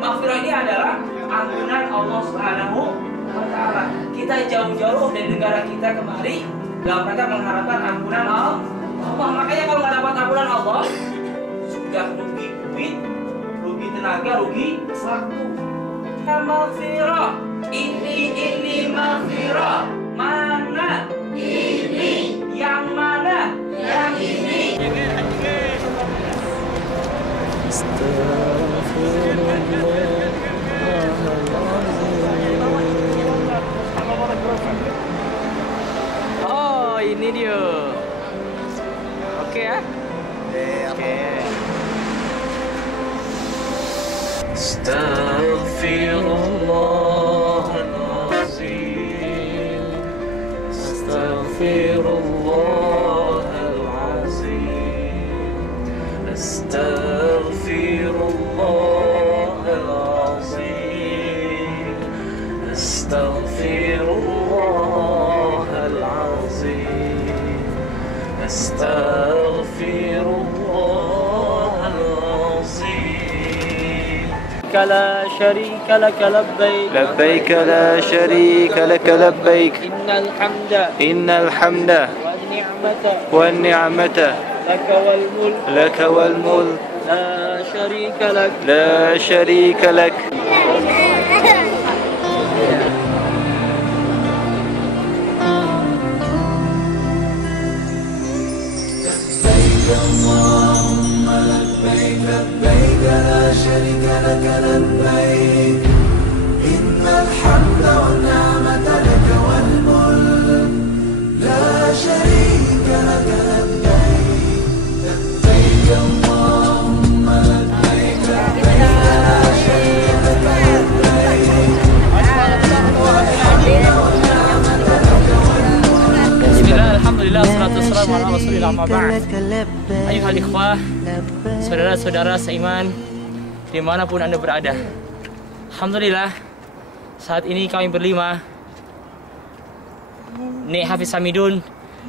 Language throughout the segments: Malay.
Maghfirah ini adalah ampunan Allah Subhanahu wa Ta'ala. Kita jauh-jauh dari negara kita kemari dalam rangka mengharapkan ampunan Allah. Makanya kalau nggak dapat ampunan Allah, sudah rugi duit, rugi tenaga, rugi waktu. Maghfirah, ini maghfirah. Mana? Ini. Yang mana? Yang ini. Oh, ini dia. Oke ya? Oke. Astaghfirullahalazim. Astaghfirullahalazim. Astaghfirullahalazim. Astaghfirullahalazim. Astaghfirullahalazim. لا شريك لك لبيك لبيك لا شريك لك لبيك إن الحمد والنعمة لك والملك لا شريك لك اللهم لبيك لبيك لا شريك لك لبيك إن الحمد والنعمة لك والملك لا شريك لك لبيك لبيك اللهم لبيك لبيك لا شريك لك لبيك Alhamdulillah, salatu wassalamu ala rasulillah ma ba'd. Ayuhal ikhwah, saudara-saudara seiman dimanapun Anda berada. Alhamdulillah, saat ini kami berlima, Nek Hafiz Hamidun,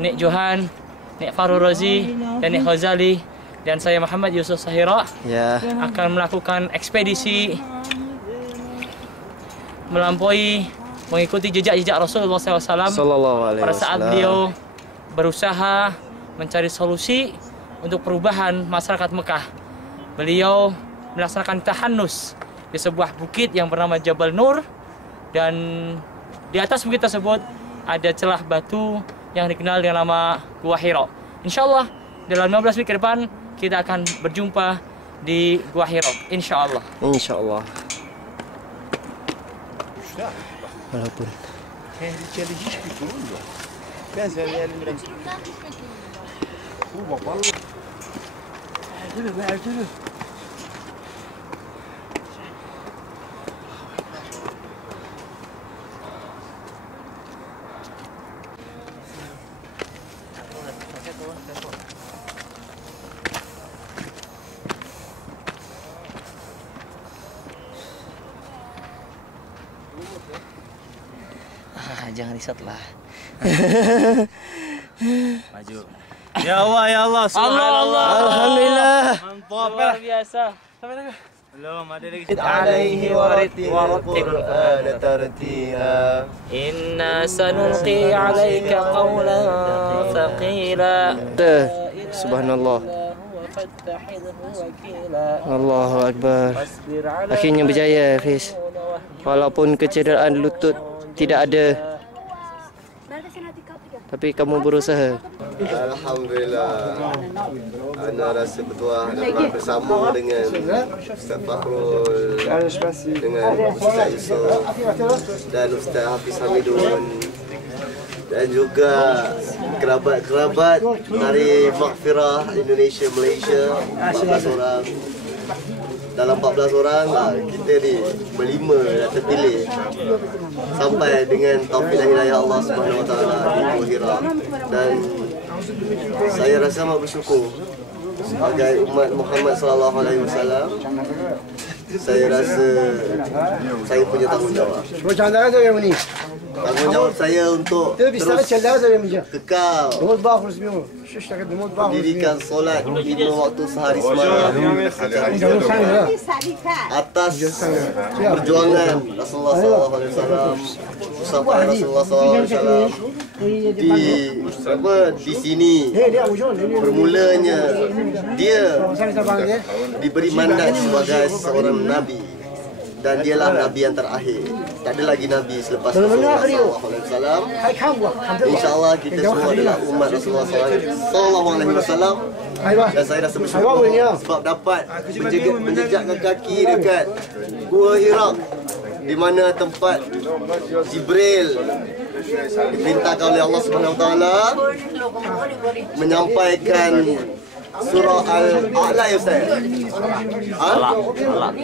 Nek Johan, Nek Farul Razi, dan Nek Ghazali, dan saya Muhammad Yusuf Sahira akan melakukan ekspedisi melampaui mengikuti jejak-jejak Rasulullah SAW pada saat beliau berusaha mencari solusi untuk perubahan masyarakat Mekah. Beliau melaksanakan tahannus di sebuah bukit yang bernama Jabal Nur, dan di atas bukit tersebut ada celah batu yang dikenal dengan nama Gua Hira. Insyaallah dalam 15 menit ke depan kita akan berjumpa di Gua Hira. Insyaallah. Insyaallah. Walaupun Jangan riset lah. maju. Ya Allah, ya Allah. Allah. Alhamdulillah. Mantap. Luar biasa. Belum ada lagi. Alaihi warattil tartila. Inna sanulqi 'alaika qawlan thaqila. Subhanallah. Allahu Akbar. Akhirnya berjaya, Hafiz. Walaupun kecederaan lutut tidak ada, tapi kamu berusaha. Alhamdulillah. Anda rasa bertuah dapat bersama dengan Ustaz Fakhrul, dengan Ustaz Yusof dan Ustaz Hafiz Hamidun, dan juga kerabat-kerabat dari Maghfirah Indonesia Malaysia, 14 orang. Dalam 14 orang lah, kita ni berlima dah terpilih sampai dengan taufik dan hidayah Allah Subhanahu Wa Taala di Gua Hira. Dan saya rasa amat bersyukur sebagai umat Muhammad sallallahu alaihi wasallam. Saya rasa saya punya tanggungjawab. Tanggungjawab saya untuk terus kekal dirikan solat 5 waktu sehari semalam atas perjuangan Rasulullah SAW, usaha Rasulullah SAW di sini. Bermulanya dia diberi mandat sebagai seorang nabi. Dan dialah Nabi yang terakhir. Tak ada lagi Nabi selepas Rasulullah SAW. InsyaAllah kita semua adalah umat Rasulullah SAW. Dan saya rasa bersyukur sebab dapat menjejakkan kaki dekat Gua Hira, di mana tempat Jibril diperintahkan oleh Allah SWT menyampaikan surah Al-A'la ya Ustaz?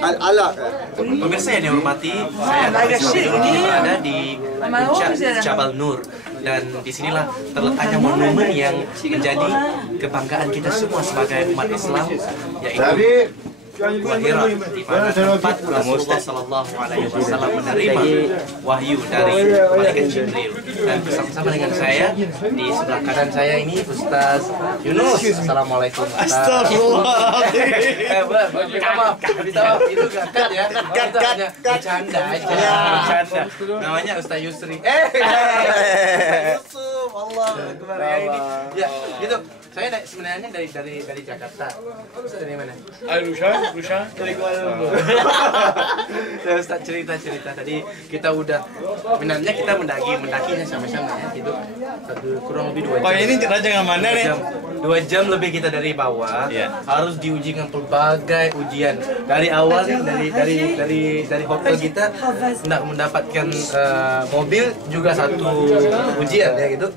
Al-A'la. Pemirsa yang dihormati, saya berada di puncak Jabal Nur, dan disinilah terletaknya monumen yang menjadi kebanggaan kita semua sebagai umat Islam, yaitu Gua Hira, di mana tempat Rasulullah SAW menerima wahyu dari malaikat Jibril. Dan bersama-sama dengan saya di sebelah kanan saya ini Ustaz Yunus. Assalamualaikum Ustaz. Astagfirullahaladzim. Maaf, itu cut ya. Bercanda aja. Bercanda. Namanya Ustaz Yusri. Yusuf, Allah Akbar ya ini. Ya, gitu. Saya sebenarnya dari Jakarta. Ustaz dari mana? Rusha dari Kuala Lumpur. Saya Ustaz cerita tadi kita udah sebenarnya kita mendakinya sama-sama ya, gitu. Kurang lebih 2 jam. Pak ini raja yang mana nih? 2 jam lebih kita dari bawah. Harus diuji dengan berbagai ujian. Dari awal dari hotel kita hendak mendapatkan mobil juga satu ujian ya gitu.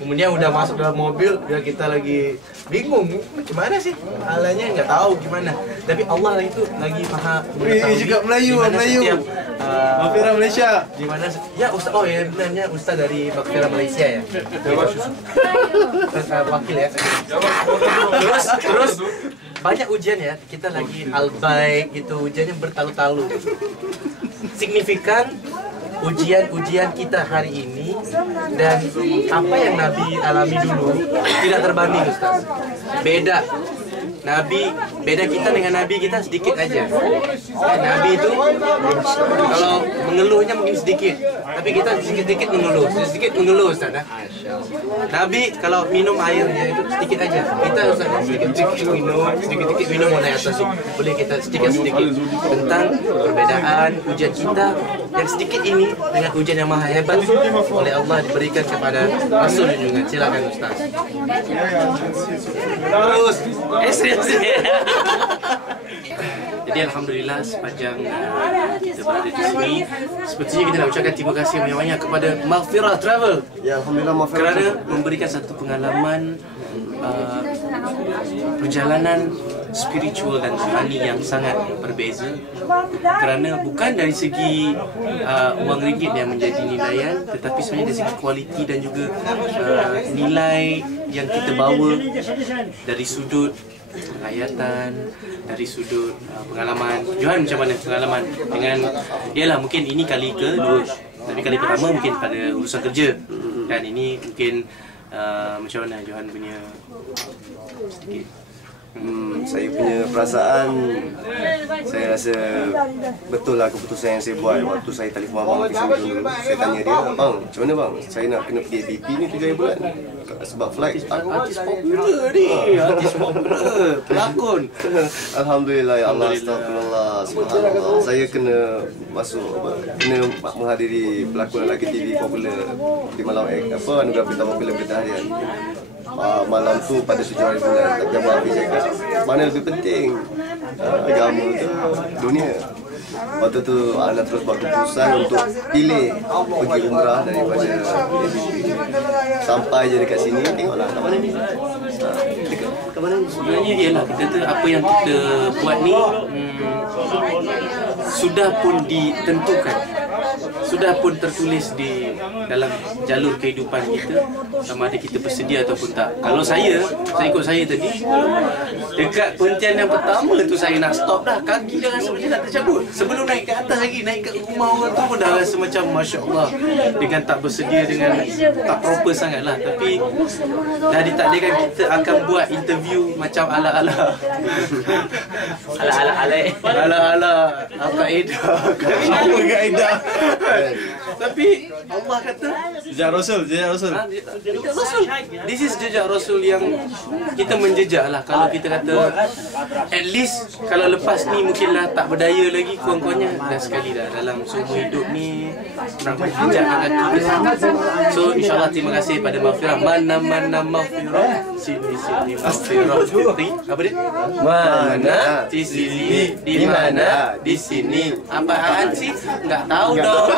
Kemudian udah masuk dalam mobil ya kita lagi bingung gimana sih alanya, nggak tahu gimana, tapi Allah itu lagi maha mengetahui juga Melayu setiap Mafira Malaysia gimana ya Ustaz. Oh ya benarnya Ustaz dari Mafira Malaysia ya, wakil ya. Terus banyak ujian ya, kita lagi albaik gitu, ujiannya bertalu-talu, signifikan ujian kita hari ini dan apa yang Nabi alami dulu tidak terbanding Ustaz. Beda kita dengan Nabi kita sedikit aja. Nabi itu kalau mengeluhnya mungkin sedikit, tapi kita sedikit mengeluh Ustaz. Nabi kalau minum airnya itu sedikit aja, kita Ustaz sedikit minum mulai atas. Boleh kita sedikit tentang perbedaan ujian kita yang sedikit ini dengan ujian yang maha hebat oleh Allah diberikan kepada Rasul juga. Silakan Ustaz. Terus jadi alhamdulillah sepanjang kita berada di sini, sepertinya kita nak ucapkan terima kasih banyak-banyak kepada Mafira Travel. Ya alhamdulillah Mafira kerana memberikan satu pengalaman perjalanan spiritual dan rohani yang sangat berbeza. Kerana bukan dari segi wang ringgit yang menjadi nilaian, tetapi sebenarnya dari segi kualiti dan juga nilai yang kita bawa dari sudut penghayatan, dari sudut pengalaman. Johan macam mana pengalaman dengan, ialah mungkin ini kali kedua, tapi kali pertama mungkin pada urusan kerja, dan ini mungkin macam mana Johan punya sedikit? Saya punya perasaan, saya rasa betul lah keputusan yang saya buat waktu saya telefon abang dulu. Saya tanya dia, bang, macam mana bang? Saya nak kena pergi APP ni 3 bulan sebab flight. Artis popular ni, artis popular, pelakon. Alhamdulillah ya Allah, astagfirullah, subhanallah. Saya kena menghadiri pelakon lelaki TV popular di malam anugerah berita popular berita harian. Malam tu pada 7 hari bulan, tapi Abang Hafiz cakap mana lebih penting, agama tu dunia. Waktu tu anak terus buat keputusan untuk pilih pergi umrah daripada APP. Sampai je dekat sini, tengoklah kat mana ni. Kat mana ni? Sebenarnya ialah kita apa yang kita buat ni sudah pun ditentukan. sudah pun tertulis di dalam jalur kehidupan kita, sama ada kita bersedia ataupun tak. Kalau saya ikut saya tadi, dekat penghentian yang pertama tu saya nak stop dah, kaki dah rasa macam nak tercabut. Sebelum naik ke atas lagi, naik ke rumah orang tu pun dah rasa macam Masya Allah, dengan tak bersedia, dengan tak proper sangat lah. Tapi dah ditakdirkan kita akan buat interview macam ala-ala Al-Qaeda. Tapi Allah kata Jejak Rasul. jejak Rasul. This is jejak Rasul yang kita menjejak lah. Kalau kita kata at least kalau lepas ni mungkinlah tak berdaya lagi, kurang-kurangnya dah sekali dah dalam seumur hidup ni nak menjejak kaki kita. So insyaAllah terima kasih pada Maghfirah. Mana Maghfirah, sini Maghfirah. Apa dia? Mana di sini, di mana di sini. Apaan sih? Nggak tahu dong.